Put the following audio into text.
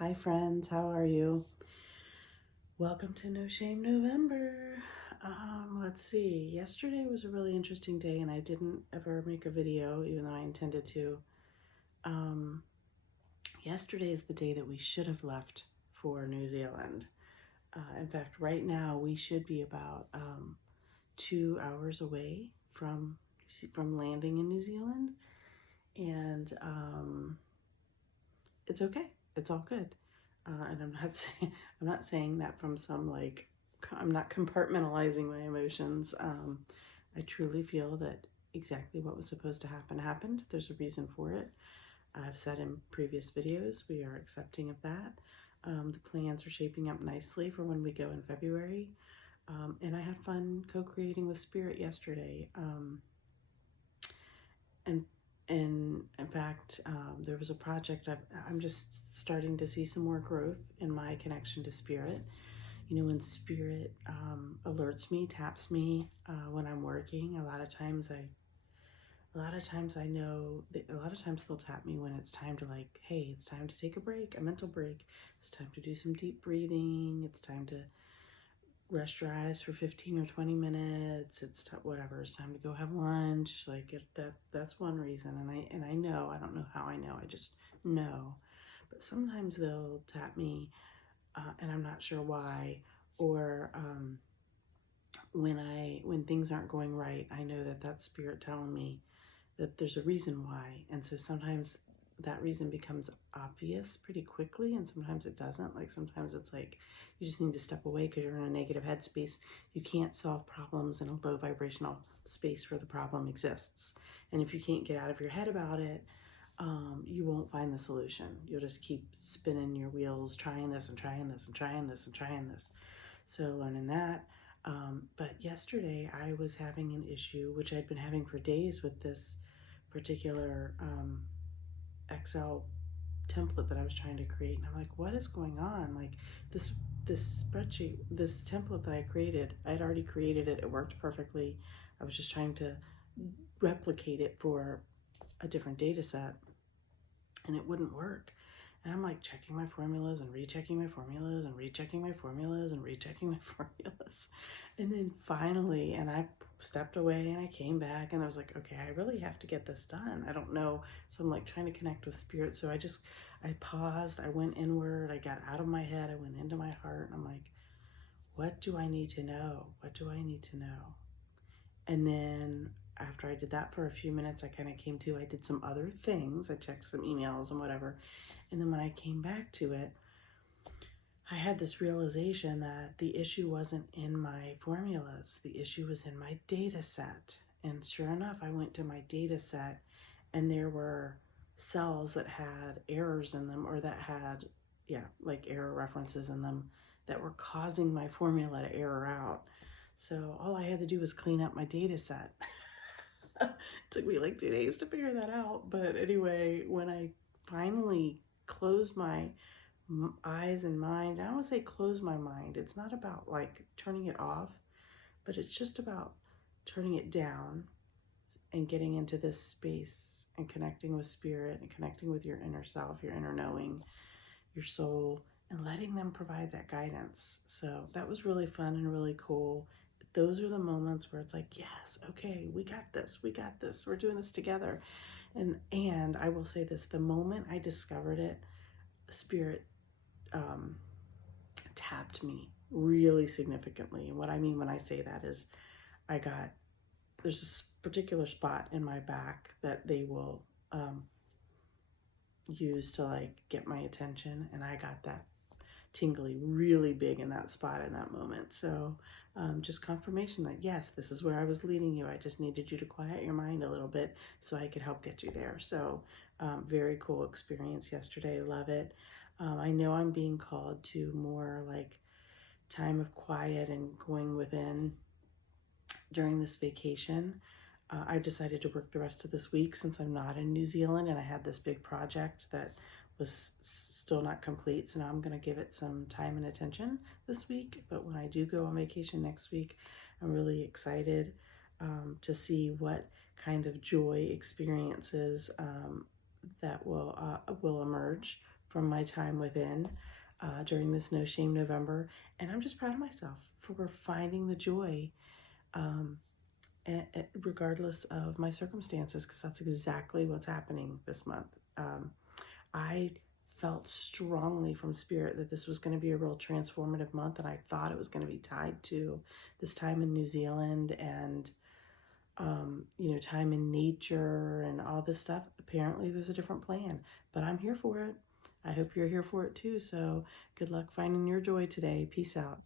Hi friends, how are you? Welcome to No Shame November. Let's see, yesterday was a really interesting day and I didn't ever make a video even though I intended to. Yesterday is the day that we should have left for New Zealand. In fact, right now we should be about 2 hours away from landing in New Zealand, and it's okay. It's all good. And I'm not saying that from some I'm not compartmentalizing my emotions. I truly feel that exactly what was supposed to happen happened. There's a reason for it. I've said in previous videos, we are accepting of that. The plans are shaping up nicely for when we go in February. And I had fun co-creating with Spirit yesterday. And in fact, there was a project, I'm just starting to see some more growth in my connection to Spirit. You know, when Spirit alerts me, taps me when I'm working, a lot of times I know that a lot of times they'll tap me when it's time to hey, it's time to take a break, a mental break. It's time to do some deep breathing. It's time to rest your eyes for 15 or 20 minutes. It's whatever. It's time to go have lunch. That's one reason. And I know, I don't know how I know, I just know. But sometimes they'll tap me and I'm not sure why. Or when things aren't going right, I know that that's Spirit telling me that there's a reason why. And so sometimes that reason becomes obvious pretty quickly, and sometimes it doesn't. Like sometimes it's like you just need to step away because you're in a negative headspace. You can't solve problems in a low vibrational space where the problem exists. And if you can't get out of your head about it, you won't find the solution. You'll just keep spinning your wheels, trying this and trying this and trying this and trying this. So learning that. But yesterday I was having an issue, which I'd been having for days with this particular Excel template that I was trying to create. And I'm like, what is going on? Like this spreadsheet, this template that I created, I'd already created it. It worked perfectly. I was just trying to replicate it for a different data set and it wouldn't work. And I'm like checking my formulas and rechecking my formulas and rechecking my formulas and rechecking my formulas. And then finally, and I stepped away and I came back and I was like, okay, I really have to get this done. I don't know. So I'm like trying to connect with Spirit. So I paused, I went inward, I got out of my head, I went into my heart, and I'm like, what do I need to know? What do I need to know? And then after I did that for a few minutes, I kind of came to, I did some other things. I checked some emails and whatever. And then when I came back to it, I had this realization that the issue wasn't in my formulas. The issue was in my data set. And sure enough, I went to my data set and there were cells that had errors in them, or that had, error references in them that were causing my formula to error out. So all I had to do was clean up my data set. It took me like 2 days to figure that out. But anyway, when I finally closed my eyes and mind, I don't want to say close my mind. It's not about turning it off, but it's just about turning it down and getting into this space and connecting with Spirit and connecting with your inner self, your inner knowing, your soul, and letting them provide that guidance. So that was really fun and really cool. Those are the moments where it's like, yes, okay, we got this, we're doing this together. And I will say this, the moment I discovered it, Spirit tapped me really significantly. And what I mean when I say that is there's this particular spot in my back that they will use to get my attention, and I got that tingly really big in that spot in that moment. So just confirmation that yes, this is where I was leading you. I just needed you to quiet your mind a little bit so I could help get you there. So very cool experience yesterday. Love it. I know I'm being called to more time of quiet and going within during this vacation. I decided to work the rest of this week since I'm not in New Zealand, and I had this big project that was still not complete. So now I'm going to give it some time and attention this week. But when I do go on vacation next week, I'm really excited to see what kind of joy experiences that will emerge from my time within during this No Shame November. And I'm just proud of myself for finding the joy regardless of my circumstances, because that's exactly what's happening this month. I felt strongly from Spirit that this was going to be a real transformative month, and I thought it was going to be tied to this time in New Zealand and time in nature and all this stuff. Apparently there's a different plan, but I'm here for it. I hope you're here for it too. So good luck finding your joy today. Peace out.